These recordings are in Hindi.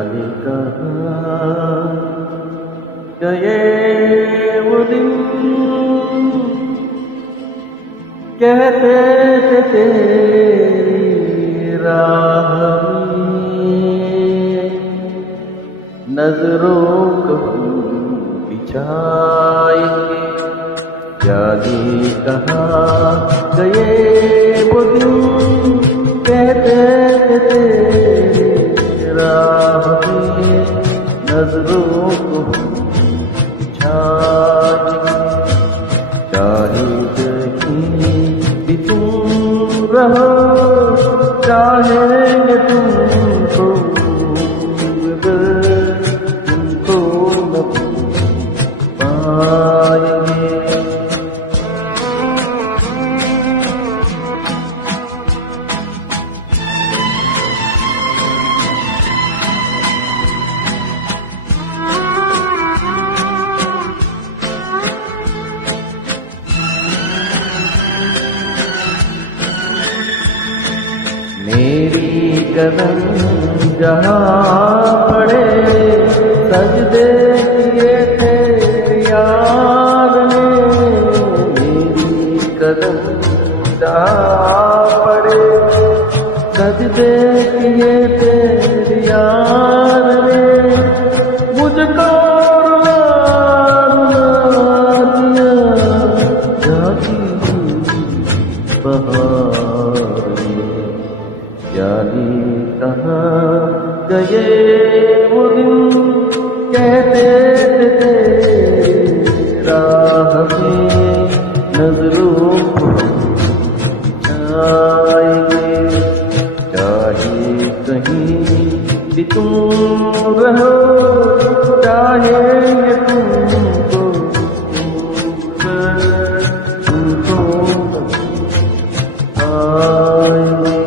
जाने कहाँ गए वो दिन, कहते थे तेरी राह में नजरों को बिछाएंगे। जाने कहाँ गए वो दिन, कहते थे तेरी राह में नजरों को बिछाएंगे। चाहे कहीं भी तुम रहो, चाहेंगे तुमको मगर तुमको न पाएंगे। मेरी कदम जहाँ पड़े सजदे किए थे यार ने। मेरी कदम जहाँ पड़े सजदे किए थे यार ने। मुझको रुला दिया जाती बहार। जाने कहाँ गए वो दिन, कहते थे तेरी राह में नजरों को बिछाएंगे। चाहे कहीं भी तुम रहो, चाहेंगे तुमको आएंगे।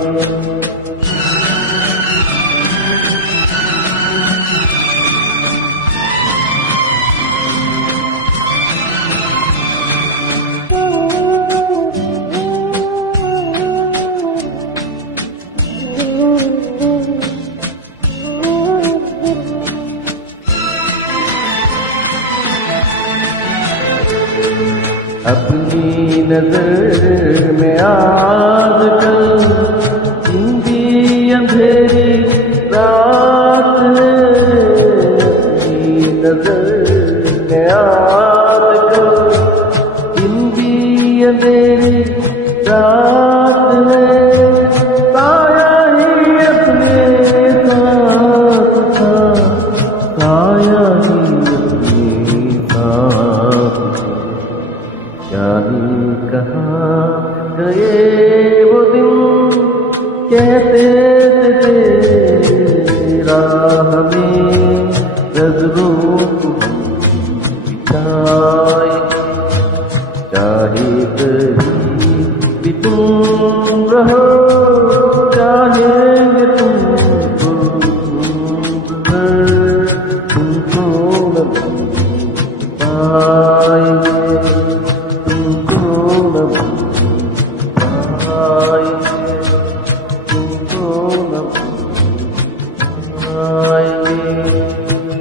अपनी नजर में आजकल जिंदगी अंधेरी रात है। अपनी नजर में आजकल जिंदगी अंधेरी रात है। साया ही अपने साथ था, साया ही अपने साथ। जाने कहाँ गए वो दिन, कहते थे तेरी राह में नजरों को बिछाएंगे। चाहे कहीं भी तुम रहो, चाहेंगे तुमको मगर तुमको न पाएंगे।